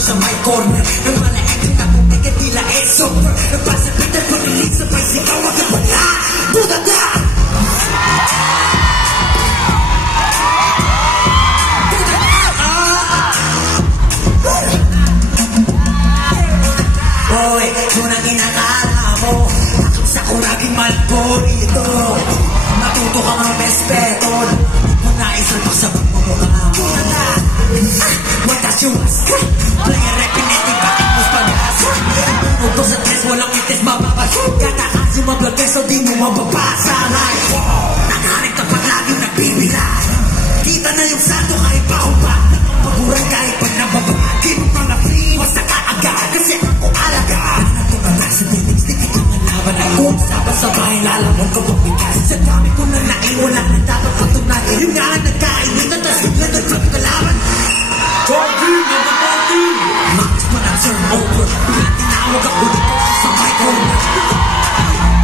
Sa my corner nang malaking na pumikat nila super nagpasapitan panilig sa paisigaw wag na wala budada Hoy, kung ang inakala mo takot sa kuraging malko dito matuto ka ng respeton kung naisalpak sa pagmumukha mo what does you ask? Player repinete, bakit mo's pag-asa? Uto sa tres, walang itis, mababasa Katakas yung mablog so di mo mababasa Like, nakaharik na pag laging nagbibila Kita na yung santo kahit pa kung ba Paguran kahit pag nababa Di mo pang napiwas na kaagad Kasi ako alaga Nagtumatak sa titig, stikit yung nalaban Ako sabay-sabay, lalamon ka bumigas Sa dami ko na naiwan lang na dapat patunayan Yung nga ang nagkainitan, tas bigla nag-club kalaban Party, number party! Max pa na turn over Bilang tinawag ako dito sa my corner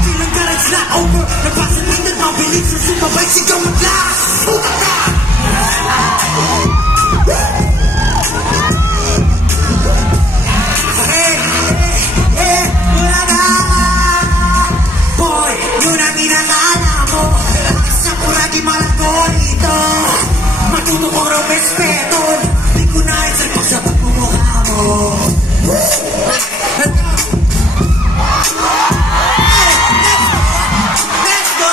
Feeling ka rin not over Nagpasaling na mabilis sa sumabay sigaw mag-last Puta ka! Wala ka! Boy, yun ang inakala mo Sa kuragi malang ko dito Matuto kong raw respeton sa pagmumukha mo Let's go!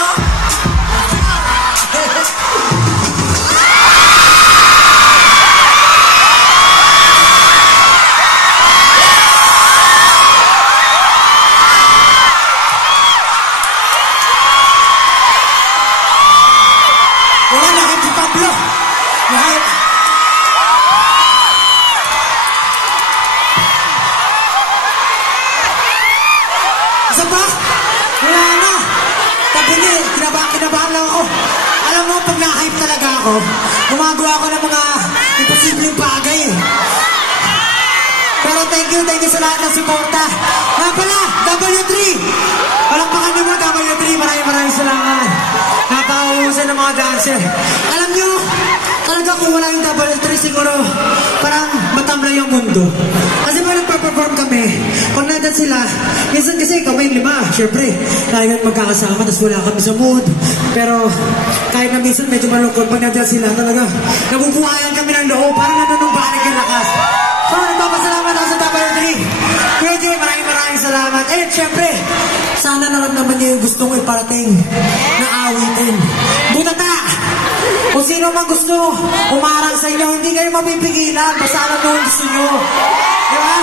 Wala na kayo si Pablo Isa pa? Wala na. Tabili, kinabahan lang ako. Alam mo, pag na-hype talaga ako, gumagawa ako ng mga imposibleng bagay. Pero thank you sa lahat ng suporta. Nga pala, W3! Palakpakan nyo mo, W3. Maraming salamat. Napakauusan ng mga dancer. Alam nyo, talaga kung wala yung W3 siguro, parang matamlay yung mundo. Kasi pag nagpa-perform kami, pag nandan sila, minsan kasi kami 5, syempre, tayo magkakasama, tapos wala kami sa mood. Pero kahit na minsan medyo malungkot, pag nandan sila, talaga, nabubuhayan kami ng loob, parang nanunumbanig yung lakas. So, nagpapasalamat ako sa W3. Kuya Jay, maraming salamat. And syempre, sana naramdaman niyo yung gustong iparating na awitin. Butata! Kung sino man gusto umarang sa inyo, hindi kayo mapipigilan. Basta alam mo yung gusto nyo. Diba?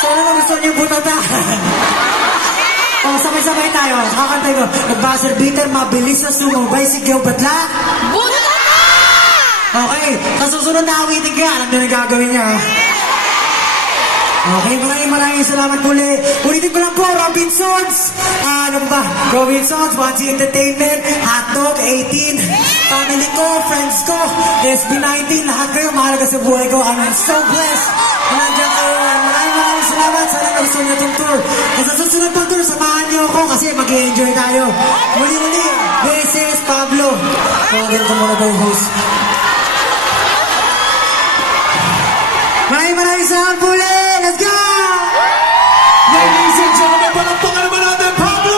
Sana na gusto nyo butata. O, sabay-sabay tayo. Kakantay ko. Nag-buzzer beater, mabilis na sumabay. Sigaw batla. Butata! Okay, sa susunod na awitin ka, alam nyo na gagawin niya. Okay, maraming salamat muli. Ulitin ko lang po, Robinsons. Ano ba? Robinsons, 1G Entertainment, Hotdog, 18, family ko, friends ko, SB19, lahat kayo, mahalaga sa buhay ko. I'm so blessed. Nandiyan kayo. Maraming salamat. Sana gusto nyo itong tour. At sa susunod pang tour, samahan nyo ako kasi mag-i-enjoy tayo. Muli-muli, this is Pablo. Tawagin ko muna ba yung host? Maraming salamat po.